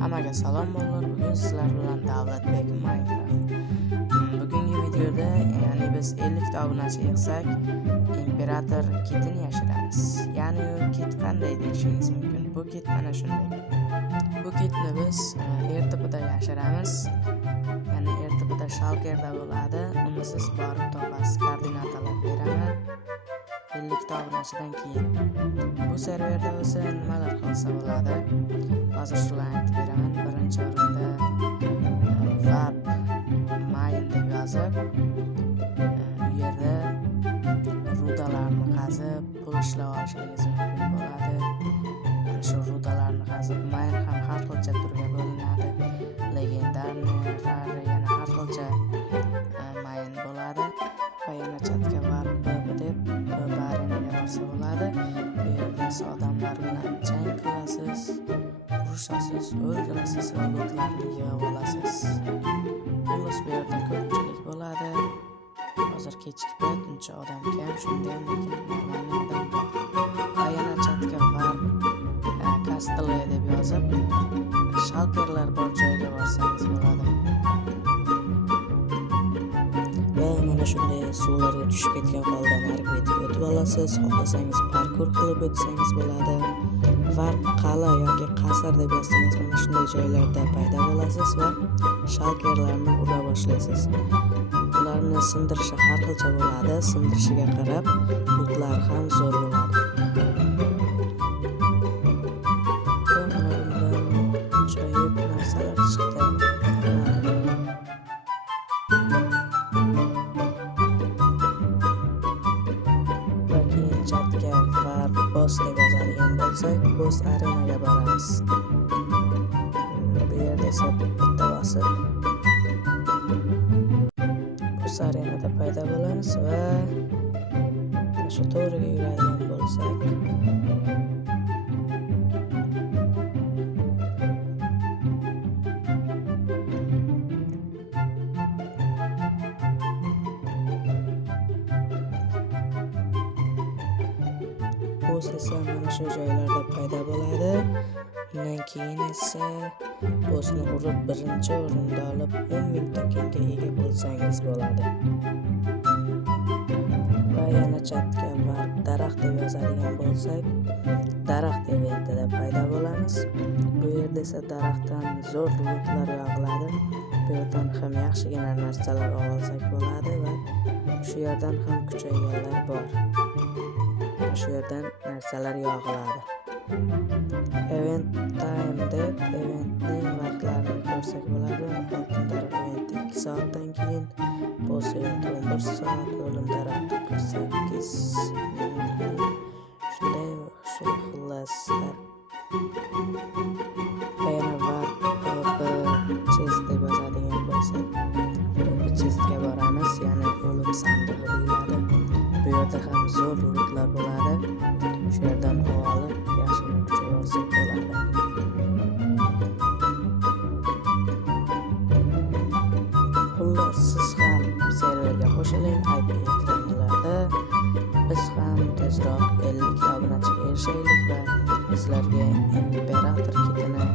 Hammaga salom bolalar. Bugun sizlar bilan Davlatbek Minecraft. Bugungi videoda biz 50 ta obunachi yig'sak, imperator kitini yashiramiz. Ya'ni u kit qanday deyishingiz mumkin. Bu kit mana shunday. Bu kitni biz ertipida yashiramiz. Ya'ni ertipida shalkerda bo'ladi. Uni siz borib topasiz. Koordinatalar beraman. 50 ta obunachidan keyin. Bu serverda o'zi nimalar qilsa bo'ladi? Hozir shularni aytib beraman. Birinchi o'rinda web mine deb yozib, u yerda rudalarni qazib pul ishlab olishingiz mumkin bo'ladi. Shu rudalarni qazib mine ham har xilcha turga bo'linadi. Legendarni, rare, yana har xilcha mine bo'ladi. Va yana chatga warp deb arenaga borsa bo'ladi. Bu yerda odamlar bilan jang qilasiz, urushasiz, o'ldirasiz va lootlarni yig'ib olasiz. Xullas bu yerda ko'pchilik bo'ladi. Hozir kechki payt uncha odam kam, shunday lekin normal odam bor. Va yana chatga warp castle deb yozib, shalkerlar bor joyga borsangiz bo'ladi. Va mana shunday suvlarga tushib ketgan holda narigi betga o'tib olasiz. Xohlasangiz parkur qilib o'tsangiz bo'ladi. Warp qala yoki qasr deb yozsangiz mana shunday joylarda paydo bo'lasiz va shalkerlarni ura boshlaysiz. Ularni sindirishi har xilcha bo'ladi. Sindirishiga qarab lootlar ham zo'r bo'ladi. Ajoyib narsalar chiqdi. Chatga warp boss deb yozadigan bo'lsak, boss arenaga boramiz. Bu yerda esa bitta bosib boss arenada paydo bo'lamiz va shu to'g'riga yuradigan bo'lsak, boss esa mana shu joylarda paydo bo'ladi. Undan keyin esa bossni urib birinchi o'rinda olib 10,000 tokenga ega bo'lsangiz bo'ladi. Va yana chatga warp daraxt deb yozadigan bo'lsak, daraxt eventida paydo bo'lamiz. Bu yerda esa daraxtdan zo'r lootlar yog'iladi. Bu yerdan ham yaxshigina narsalar olsak bo'ladi va shu yerdan ham kuchayganlar bor. Shu yerdan narsalar yog'iladi. Event time deb eventning vaqtlarini ko'rsak bo'ladi. Oltin daraxt eventi 2 soatdan keyin, boss eventi 11 soat, o'lim daraxti 48 shunday xullas. Va yana warp chest deb yozadigan bo'lsak, bu chestga boramiz. Ya'ni o'lim sandig'i deyiladi. Bu yerda ham zo'r lootlar bo'ladi. Shu yerdan olib yaxshigina kuchayib olsak bo'ladi. Xullas siz ham serverga qo'shiling, IP ekranlarda biz ham tezroq 50 ta obunachiga erishaylik va sizlarga imperator kitini